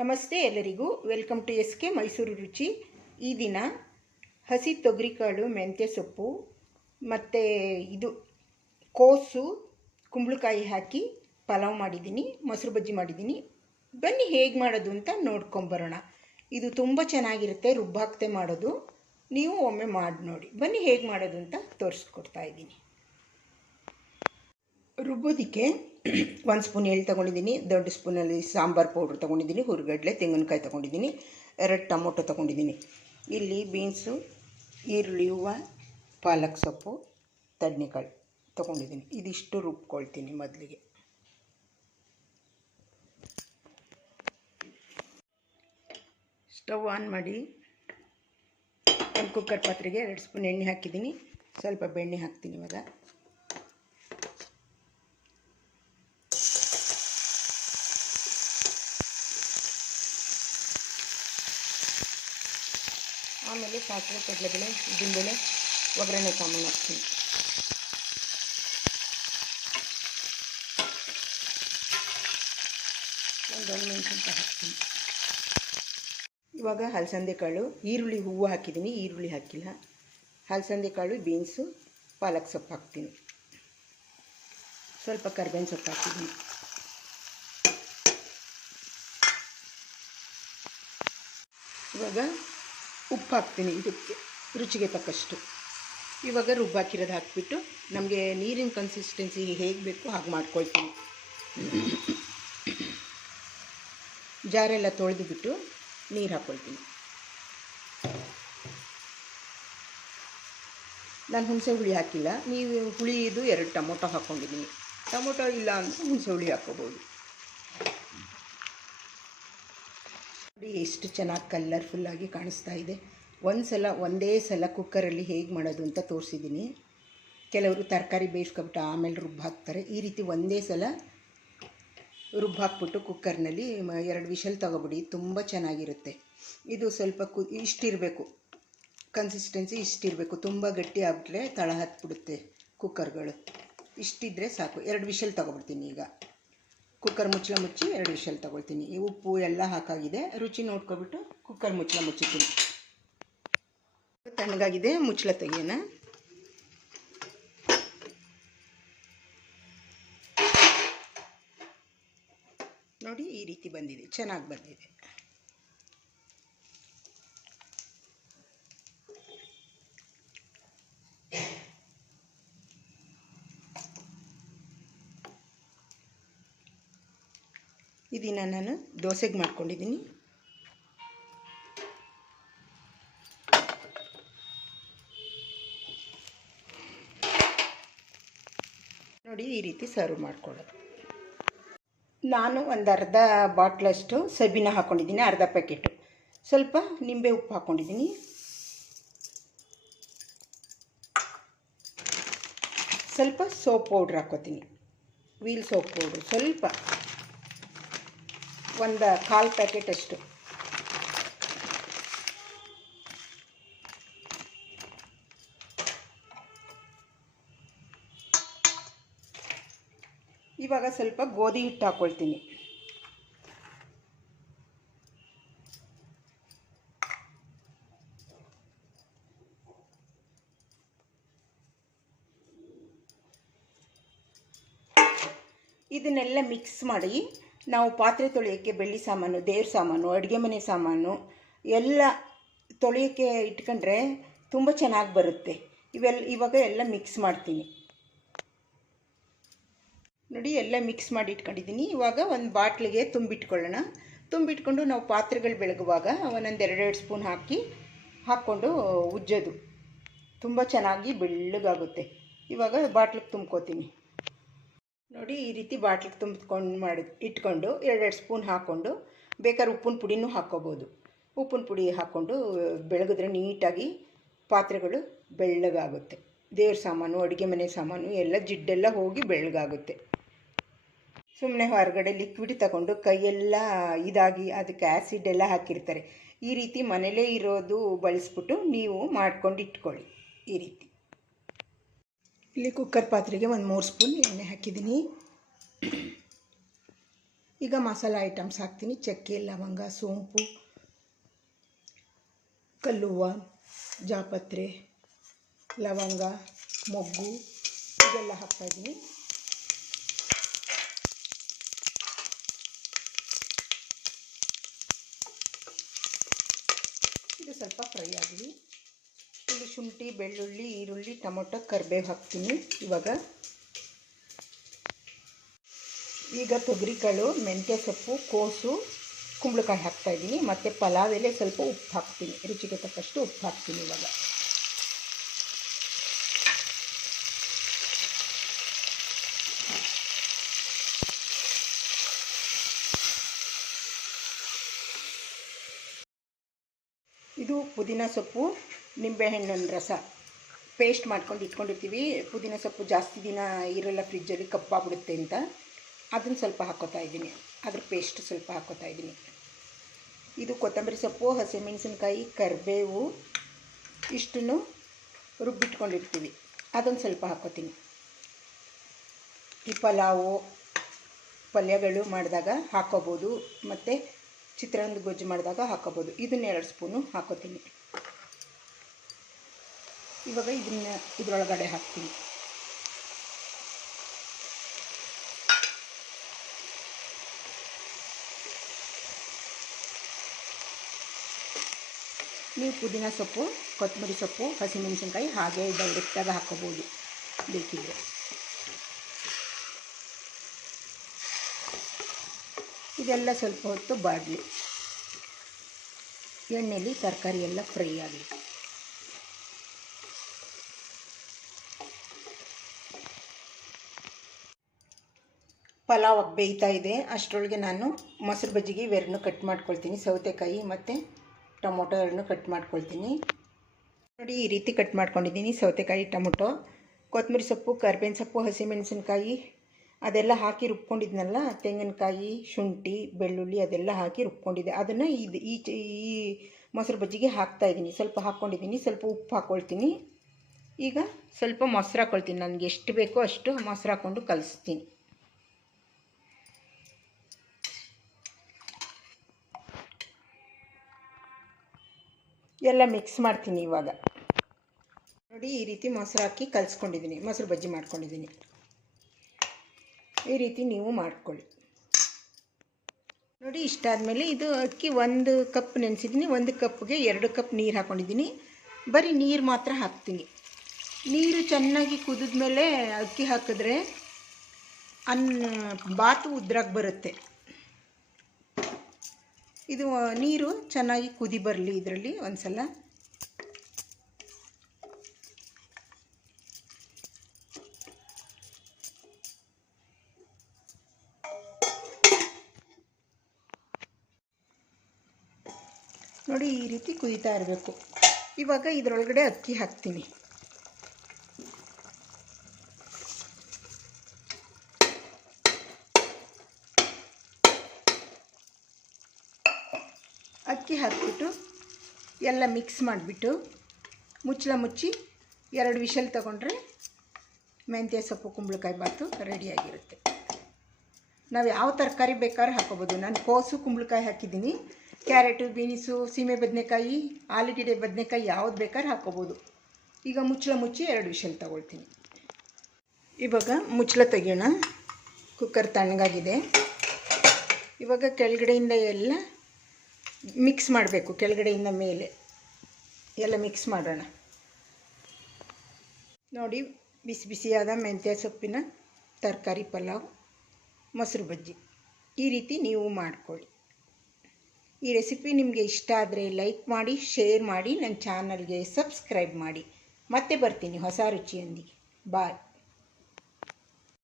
ನಮಸ್ತೆ ಎಲ್ಲರಿಗೂ, welcome to SK Mysuru ರುಚಿ. ಈ ದಿನ ಹಸಿ ತೊಗರಿಕಾಳು, ಮೆಂತ್ಯ ಸೊಪ್ಪು ಮತ್ತು ಇದು ಕೋಸು, ಕುಂಬಳಕಾಯಿ ಹಾಕಿ ಪಲಾವ್ ಮಾಡಿದ್ದೀನಿ, ಮೊಸರು ಬಜ್ಜಿ ಮಾಡಿದ್ದೀನಿ. ಬನ್ನಿ ಹೇಗೆ ಮಾಡೋದು ಅಂತ ನೋಡ್ಕೊಂಬರೋಣ. ಇದು ತುಂಬ ಚೆನ್ನಾಗಿರುತ್ತೆ, ರುಬ್ಬಾಕ್ತೆ ಮಾಡೋದು. ನೀವು ಒಮ್ಮೆ ಮಾಡಿ ನೋಡಿ. ಬನ್ನಿ ಹೇಗೆ ಮಾಡೋದು ಅಂತ ತೋರಿಸ್ಕೊಡ್ತಾ ಇದ್ದೀನಿ. ರುಬ್ಬೋದಕ್ಕೆ 1 ಸ್ಪೂನ್ ಎಳ್ಳು ತೊಗೊಂಡಿದ್ದೀನಿ, ದೊಡ್ಡ ಸ್ಪೂನಲ್ಲಿ ಸಾಂಬಾರು ಪೌಡ್ರ್ ತೊಗೊಂಡಿದ್ದೀನಿ, ಹುರಿಗಡಲೆ, ತೆಂಗಿನಕಾಯಿ ತೊಗೊಂಡಿದ್ದೀನಿ, 2 ಟೊಮೊಟೊ ತೊಗೊಂಡಿದ್ದೀನಿ. ಇಲ್ಲಿ ಬೀನ್ಸು, ಈರುಳ್ಳಿ ಹೂವು, ಪಾಲಕ್ ಸೊಪ್ಪು, ತಡ್ನಿಕಾಳು ತೊಗೊಂಡಿದ್ದೀನಿ. ಇದಿಷ್ಟು ರುಬ್ಕೊಳ್ತೀನಿ. ಮೊದಲಿಗೆ ಸ್ಟವ್ ಆನ್ ಮಾಡಿ ಒಂದು ಕುಕ್ಕರ್ ಪಾತ್ರೆಗೆ 2 ಸ್ಪೂನ್ ಎಣ್ಣೆ ಹಾಕಿದ್ದೀನಿ. ಸ್ವಲ್ಪ ಬೆಣ್ಣೆ ಹಾಕ್ತೀನಿ. ಇವಾಗ ಆಮೇಲೆ ಸಾಸಿವೆ, ಕಡಲೆಬೇಳೆ, ಉದ್ದಿನಬೇಳೆ, ಒಗ್ಗರಣೆ ಸಾಮಾನು ಹಾಕ್ತೀನಿ. ಒಂದು ಮೆಣಸಿನ್ಕಾಯಿ ಹಾಕ್ತೀನಿ. ಇವಾಗ ಹಲಸಂದೆ ಕಾಳು, ಈರುಳ್ಳಿ ಹೂವು ಹಾಕಿದ್ದೀನಿ, ಈರುಳ್ಳಿ ಹಾಕಿಲ್ಲ. ಹಲಸಂದೆ ಕಾಳು, ಬೀನ್ಸು, ಪಾಲಕ್ ಸೊಪ್ಪು ಹಾಕ್ತೀನಿ. ಸ್ವಲ್ಪ ಕರಿಬೇವಿನ ಸೊಪ್ಪು ಹಾಕಿದ್ದೀನಿ. ಇವಾಗ ಉಪ್ಪು ಹಾಕ್ತೀನಿ, ಇದಕ್ಕೆ ರುಚಿಗೆ ತಕ್ಕಷ್ಟು. ಇವಾಗ ರುಬ್ಬಾಕಿರೋದು ಹಾಕಿಬಿಟ್ಟು ನಮಗೆ ನೀರಿನ ಕನ್ಸಿಸ್ಟೆನ್ಸಿ ಹೇಗೆ ಬೇಕು ಹಾಗೆ ಮಾಡ್ಕೊಳ್ತೀನಿ. ಜಾರೆಲ್ಲ ತೊಳೆದುಬಿಟ್ಟು ನೀರು ಹಾಕ್ಕೊಳ್ತೀನಿ. ನಾನು ಹುಣಸೆ ಹುಳಿ ಹಾಕಿಲ್ಲ. ನೀವು ಹುಳಿದು 2 ಟೊಮೊಟೊ ಹಾಕ್ಕೊಂಡಿದ್ದೀನಿ. ಟೊಮೊಟೊ ಇಲ್ಲ ಅಂದರೆ ಹುಣಸೆ ಹುಳಿ ಹಾಕ್ಕೋಬೋದು. ಎಷ್ಟು ಚೆನ್ನಾಗಿ ಕಲರ್ಫುಲ್ಲಾಗಿ ಕಾಣಿಸ್ತಾ ಇದೆ. ಒಂದೇ ಸಲ ಕುಕ್ಕರಲ್ಲಿ ಹೇಗೆ ಮಾಡೋದು ಅಂತ ತೋರಿಸಿದ್ದೀನಿ. ಕೆಲವರು ತರಕಾರಿ ಬೇಯಿಸ್ಕೊಬಿಟ್ಟು ಆಮೇಲೆ ರುಬ್ಬು ಹಾಕ್ತಾರೆ. ಈ ರೀತಿ ಒಂದೇ ಸಲ ರುಬ್ಬು ಹಾಕ್ಬಿಟ್ಟು ಕುಕ್ಕರ್ನಲ್ಲಿ 2 ವಿಷಲ್ ತೊಗೊಬಿಡಿ, ತುಂಬ ಚೆನ್ನಾಗಿರುತ್ತೆ. ಇದು ಸ್ವಲ್ಪ ಇಷ್ಟಿರಬೇಕು, ಕನ್ಸಿಸ್ಟೆನ್ಸಿ ಇಷ್ಟಿರಬೇಕು. ತುಂಬ ಗಟ್ಟಿ ಆಗಿಬಿಟ್ರೆ ತಳ ಹತ್ಬಿಡುತ್ತೆ ಕುಕ್ಕರ್ಗಳು. ಇಷ್ಟಿದ್ದರೆ ಸಾಕು. 2 ವಿಷಲ್ ತೊಗೊಬಿಡ್ತೀನಿ. ಈಗ ಕುಕ್ಕರ್ ಮುಚ್ಚಳ ಮುಚ್ಚಿ 2 ವಿಷಲ್ ತೊಗೊಳ್ತೀನಿ. ಈ ಉಪ್ಪು ಎಲ್ಲ ಹಾಕಾಗಿದೆ. ರುಚಿ ನೋಡ್ಕೊಬಿಟ್ಟು ಕುಕ್ಕರ್ ಮುಚ್ಚಳ ಮುಚ್ಚುತ್ತೀನಿ. ತಣ್ಣಗಾಗಿದೆ, ಮುಚ್ಚಳ ತೆಗಿಯೋಣ. ನೋಡಿ, ಈ ರೀತಿ ಬಂದಿದೆ, ಚೆನ್ನಾಗಿ ಬಂದಿದೆ. ಇದನ್ನು ನಾನು ದೋಸೆಗೆ ಮಾಡ್ಕೊಂಡಿದ್ದೀನಿ. ನೋಡಿ, ಈ ರೀತಿ ಸರ್ವ್ ಮಾಡ್ಕೊಳ್ಳೋದು. ನಾನು ಒಂದು ಅರ್ಧ ಬಾಟ್ಲಷ್ಟು ಸಬೀನ ಹಾಕ್ಕೊಂಡಿದ್ದೀನಿ, ಅರ್ಧ ಪ್ಯಾಕೆಟು. ಸ್ವಲ್ಪ ನಿಂಬೆ ಉಪ್ಪು ಹಾಕ್ಕೊಂಡಿದ್ದೀನಿ. ಸ್ವಲ್ಪ ಸೋಪ್ ಪೌಡ್ರ್ ಹಾಕ್ಕೋತೀನಿ, ವೀಲ್ ಸೋಪ್ ಪೌಡ್ರು ಸ್ವಲ್ಪ, ಒಂದು 1/4 ಪ್ಯಾಕೆಟ್ ಅಷ್ಟು. ಇವಾಗ ಸ್ವಲ್ಪ ಗೋಧಿ ಹಿಟ್ಟು ಹಾಕ್ಕೊಳ್ತೀನಿ. ಇದನ್ನೆಲ್ಲ ಮಿಕ್ಸ್ ಮಾಡಿ ನಾವು ಪಾತ್ರೆ ತೊಳೆಯೋಕ್ಕೆ ಬೆಳ್ಳಿ ಸಾಮಾನು, ದೇವ್ರ ಸಾಮಾನು, ಅಡುಗೆ ಮನೆ ಸಾಮಾನು ಎಲ್ಲ ತೊಳೆಯೋಕ್ಕೆ ಇಟ್ಕೊಂಡ್ರೆ ತುಂಬ ಚೆನ್ನಾಗಿ ಬರುತ್ತೆ. ಇವಾಗ ಎಲ್ಲ ಮಿಕ್ಸ್ ಮಾಡ್ತೀನಿ. ನೋಡಿ, ಎಲ್ಲ ಮಿಕ್ಸ್ ಮಾಡಿ ಇಟ್ಕೊಂಡಿದ್ದೀನಿ. ಇವಾಗ ಒಂದು ಬಾಟ್ಲಿಗೆ ತುಂಬಿಟ್ಕೊಳ್ಳೋಣ. ತುಂಬಿಟ್ಕೊಂಡು ನಾವು ಪಾತ್ರೆಗಳು ಬೆಳಗುವಾಗ ಒಂದೊಂದು 2 ಸ್ಪೂನ್ ಹಾಕ್ಕೊಂಡು ಉಜ್ಜೋದು. ತುಂಬ ಚೆನ್ನಾಗಿ ಬೆಳ್ಳಗಾಗುತ್ತೆ. ಇವಾಗ ಬಾಟ್ಲಿಗೆ ತುಂಬ್ಕೋತೀನಿ. ನೋಡಿ, ಈ ರೀತಿ ಬಾಟ್ಲಿಗೆ ತುಂಬಿಕೊಂಡು ಇಟ್ಕೊಂಡು 2 ಸ್ಪೂನ್ ಹಾಕ್ಕೊಂಡು, ಬೇಕಾದ್ರೆ ಉಪ್ಪಿನ ಪುಡಿನೂ ಹಾಕ್ಕೋಬೋದು. ಉಪ್ಪಿನ ಪುಡಿ ಹಾಕ್ಕೊಂಡು ಬೆಳಗಿದ್ರೆ ನೀಟಾಗಿ ಪಾತ್ರೆಗಳು ಬೆಳ್ಳಗಾಗುತ್ತೆ. ದೇವ್ರ ಸಾಮಾನು, ಅಡುಗೆ ಮನೆ ಸಾಮಾನು ಎಲ್ಲ ಜಿಡ್ಡೆಲ್ಲ ಹೋಗಿ ಬೆಳ್ಳಗಾಗುತ್ತೆ. ಸುಮ್ಮನೆ ಹೊರಗಡೆ ಲಿಕ್ವಿಡ್ ತಗೊಂಡು ಕೈಯೆಲ್ಲ ಇದಾಗಿ ಅದಕ್ಕೆ ಆ್ಯಸಿಡ್ ಎಲ್ಲ ಹಾಕಿರ್ತಾರೆ. ಈ ರೀತಿ ಮನೇಲೇ ಇರೋದು ಬಳಸ್ಬಿಟ್ಟು ನೀವು ಮಾಡ್ಕೊಂಡು ಇಟ್ಕೊಳ್ಳಿ. ಈ ರೀತಿ ಇಲ್ಲಿ ಕುಕ್ಕರ್ ಪಾತ್ರೆಗೆ ಒಂದು 3 ಸ್ಪೂನ್ ಎಣ್ಣೆ ಹಾಕಿದ್ದೀನಿ. ಈಗ ಮಸಾಲ ಐಟಮ್ಸ್ ಹಾಕ್ತೀನಿ. ಚಕ್ಕೆ, ಲವಂಗ, ಸೋಂಪು, ಕಲ್ಲುವ್ವ, ಜಾಪತ್ರೆ, ಲವಂಗ, ಮೊಗ್ಗು ಇದೆಲ್ಲ ಹಾಕ್ತಾಯಿದ್ದೀನಿ. ಇದು ಸ್ವಲ್ಪ ಫ್ರೈ ಆಗಲಿ. ಇಲ್ಲಿ ಶುಂಠಿ, ಬೆಳ್ಳುಳ್ಳಿ, ಈರುಳ್ಳಿ, ಟೊಮೊಟೊ, ಕರಿಬೇವು ಹಾಕ್ತೀನಿ ಈಗ ತೊಗರಿಕಾಳು, ಮೆಂತ್ಯ ಸೊಪ್ಪು, ಕೋಸು, ಕುಂಬಳಕಾಯಿ ಹಾಕ್ತಾಯಿದ್ದೀನಿ. ಮತ್ತು ಪಲಾವ್ ಎಲೆ ಸ್ವಲ್ಪ ಉಪ್ಪು ಹಾಕ್ತೀನಿ, ರುಚಿಗೆ ತಕ್ಕಷ್ಟು ಉಪ್ಪು ಹಾಕ್ತೀನಿ. ಇವಾಗ ಇದು ಪುದೀನ ಸೊಪ್ಪು, ನಿಂಬೆಹಣ್ಣಿನ ರಸ ಪೇಸ್ಟ್ ಮಾಡ್ಕೊಂಡು ಇಟ್ಕೊಂಡಿರ್ತೀವಿ. ಪುದೀನ ಸೊಪ್ಪು ಜಾಸ್ತಿ ದಿನ ಇರೋಲ್ಲ ಫ್ರಿಜ್ಜಲ್ಲಿ, ಕಪ್ಪಾಗ್ಬಿಡುತ್ತೆ ಅಂತ ಅದನ್ನು ಸ್ವಲ್ಪ ಹಾಕ್ಕೋತಾ ಇದ್ದೀನಿ. ಅದ್ರ ಪೇಸ್ಟ್ ಸ್ವಲ್ಪ ಹಾಕ್ಕೋತಾ ಇದ್ದೀನಿ. ಇದು ಕೊತ್ತಂಬರಿ ಸೊಪ್ಪು, ಹಸಿಮೆಣಸಿನ್ಕಾಯಿ, ಕರಿಬೇವು ಇಷ್ಟನ್ನು ರುಬ್ಬಿಟ್ಕೊಂಡಿರ್ತೀವಿ, ಅದನ್ನು ಸ್ವಲ್ಪ ಹಾಕ್ಕೋತೀನಿ. ಈ ಪಲ್ಯಗಳು ಮಾಡಿದಾಗ ಹಾಕ್ಕೋಬೋದು, ಮತ್ತು ಚಿತ್ರಾನ್ನದ ಗೊಜ್ಜು ಮಾಡಿದಾಗ ಹಾಕ್ಕೋಬೋದು. ಇದನ್ನ 2 ಸ್ಪೂನು ಹಾಕ್ಕೋತೀನಿ. ಇವಾಗ ಇದರೊಳಗಡೆ ಹಾಕ್ತೀನಿ. ನೀವು ಪುದೀನ ಸೊಪ್ಪು, ಕೊತ್ತಂಬರಿ ಸೊಪ್ಪು, ಹಸಿಮೆಣಸಿನ್ಕಾಯಿ ಹಾಗೆ ಡೈರೆಕ್ಟಾಗಿ ಹಾಕ್ಕೋಬೋದು ಬೇಕಿದ್ರೆ. ಇದೆಲ್ಲ ಸ್ವಲ್ಪ ಹೊತ್ತು ಬಾಡಲಿ, ಎಣ್ಣೆಯಲ್ಲಿ ತರಕಾರಿ ಎಲ್ಲ ಫ್ರೈ ಆಗಲಿ. ಪಲಾವ್ ಬೇಯ್ತಾ ಇದೆ. ಅಷ್ಟರೊಳಗೆ ನಾನು ಮೊಸರು ಬಜ್ಜಿಗೆ ಇವೆರಡನ್ನೂ ಕಟ್ ಮಾಡ್ಕೊಳ್ತೀನಿ. ಸೌತೆಕಾಯಿ ಮತ್ತು ಟೊಮೊಟೊ ಎರಡನ್ನೂ ಕಟ್ ಮಾಡ್ಕೊಳ್ತೀನಿ. ನೋಡಿ, ಈ ರೀತಿ ಕಟ್ ಮಾಡ್ಕೊಂಡಿದ್ದೀನಿ. ಸೌತೆಕಾಯಿ, ಟೊಮೊಟೊ, ಕೊತ್ತಂಬರಿ ಸೊಪ್ಪು, ಕರಿಬೇವಿನ ಸೊಪ್ಪು, ಹಸಿಮೆಣಸಿನ್ಕಾಯಿ ಅದೆಲ್ಲ ಹಾಕಿ ರುಬ್ಕೊಂಡಿದ್ನಲ್ಲ, ತೆಂಗಿನಕಾಯಿ, ಶುಂಠಿ, ಬೆಳ್ಳುಳ್ಳಿ ಅದೆಲ್ಲ ಹಾಕಿ ರುಬ್ಕೊಂಡಿದ್ದೆ. ಅದನ್ನು ಈ ಮೊಸರು ಬಜ್ಜಿಗೆ ಹಾಕ್ತಾಯಿದ್ದೀನಿ. ಸ್ವಲ್ಪ ಹಾಕ್ಕೊಂಡಿದ್ದೀನಿ. ಸ್ವಲ್ಪ ಉಪ್ಪು ಹಾಕ್ಕೊಳ್ತೀನಿ. ಈಗ ಸ್ವಲ್ಪ ಮೊಸರು ಹಾಕ್ಕೊಳ್ತೀನಿ. ನನಗೆ ಎಷ್ಟು ಬೇಕೋ ಅಷ್ಟು ಮೊಸರು ಹಾಕ್ಕೊಂಡು ಕಲಿಸ್ತೀನಿ. ಎಲ್ಲ ಮಿಕ್ಸ್ ಮಾಡ್ತೀನಿ. ಇವಾಗ ನೋಡಿ, ಈ ರೀತಿ ಮೊಸರು ಹಾಕಿ ಕಲಿಸ್ಕೊಂಡಿದ್ದೀನಿ, ಮೊಸರು ಬಜ್ಜಿ ಮಾಡ್ಕೊಂಡಿದ್ದೀನಿ. ಈ ರೀತಿ ನೀವು ಮಾಡ್ಕೊಳ್ಳಿ. ನೋಡಿ, ಇಷ್ಟಾದಮೇಲೆ ಇದು ಅಕ್ಕಿ 1 ಕಪ್ ನೆನೆಸಿದ್ದೀನಿ. 1 ಕಪ್ಗೆ 2 ಕಪ್ ನೀರು ಹಾಕ್ಕೊಂಡಿದ್ದೀನಿ. ಬರೀ ನೀರು ಮಾತ್ರ ಹಾಕ್ತೀನಿ. ನೀರು ಚೆನ್ನಾಗಿ ಕುದಿದ ಮೇಲೆ ಅಕ್ಕಿ ಹಾಕಿದ್ರೆ ಬಾತು ಉದ್ರಾಗಿ ಬರುತ್ತೆ. ಇದು ನೀರು ಚೆನ್ನಾಗಿ ಕುದಿ ಬರಲಿ ಇದರಲ್ಲಿ ಒಂದು ಸಲ. ನೋಡಿ, ಈ ರೀತಿ ಕುದೀತಾ ಇರಬೇಕು. ಇವಾಗ ಇದರೊಳಗಡೆ ಅಕ್ಕಿ ಹಾಕ್ತೀನಿ. ಅಕ್ಕಿ ಹಾಕಿಬಿಟ್ಟು ಎಲ್ಲ ಮಿಕ್ಸ್ ಮಾಡಿಬಿಟ್ಟು ಮುಚ್ಚಳ ಮುಚ್ಚಿ 2 ವಿಷಲ್ ತಗೊಂಡ್ರೆ ಮೆಂತ್ಯ ಸೊಪ್ಪು ಕುಂಬಳಕಾಯಿ ಬಾತು ರೆಡಿಯಾಗಿರುತ್ತೆ. ನಾವು ಯಾವ ತರಕಾರಿ ಬೇಕಾದ್ರೂ ಹಾಕೋಬೋದು. ನಾನು ಕೋಸು, ಕುಂಬಳಕಾಯಿ ಹಾಕಿದ್ದೀನಿ. ಕ್ಯಾರೆಟು, ಬೀನ್ಸು, ಸೀಮೆ ಬದನೆಕಾಯಿ, ಆಲೂಗೆಡ್ಡೆ ಬದನೆಕಾಯಿ ಯಾವ್ದು ಬೇಕಾದ್ರೂ ಹಾಕೋಬೋದು. ಈಗ ಮುಚ್ಚಳ ಮುಚ್ಚಿ 2 ವಿಷಲ್ ತಗೊಳ್ತೀನಿ. ಇವಾಗ ಮುಚ್ಚಳ ತೆಗೆಯೋಣ. ಕುಕ್ಕರ್ ತಣ್ಣಗಾಗಿದೆ. ಇವಾಗ ಕೆಳಗಡೆಯಿಂದ ಎಲ್ಲ ಮಿಕ್ಸ್ ಮಾಡಬೇಕು. ಕೆಳಗಡೆಯಿಂದ ಮೇಲೆ ಎಲ್ಲ ಮಿಕ್ಸ್ ಮಾಡೋಣ. ನೋಡಿ, ಬಿಸಿ ಬಿಸಿಯಾದ ಮೆಂತ್ಯ ಸೊಪ್ಪಿನ ತರಕಾರಿ ಪಲಾವ್, ಮೊಸರು ಬಜ್ಜಿ ಈ ರೀತಿ ನೀವು ಮಾಡ್ಕೊಳ್ಳಿ. ಈ ರೆಸಿಪಿ ನಿಮಗೆ ಇಷ್ಟ ಆದರೆ ಲೈಕ್ ಮಾಡಿ, ಶೇರ್ ಮಾಡಿ, ನನ್ನ ಚಾನಲ್ಗೆ ಸಬ್ಸ್ಕ್ರೈಬ್ ಮಾಡಿ. ಮತ್ತೆ ಬರ್ತೀನಿ ಹೊಸ ರುಚಿಯೊಂದಿಗೆ. ಬಾಯ್.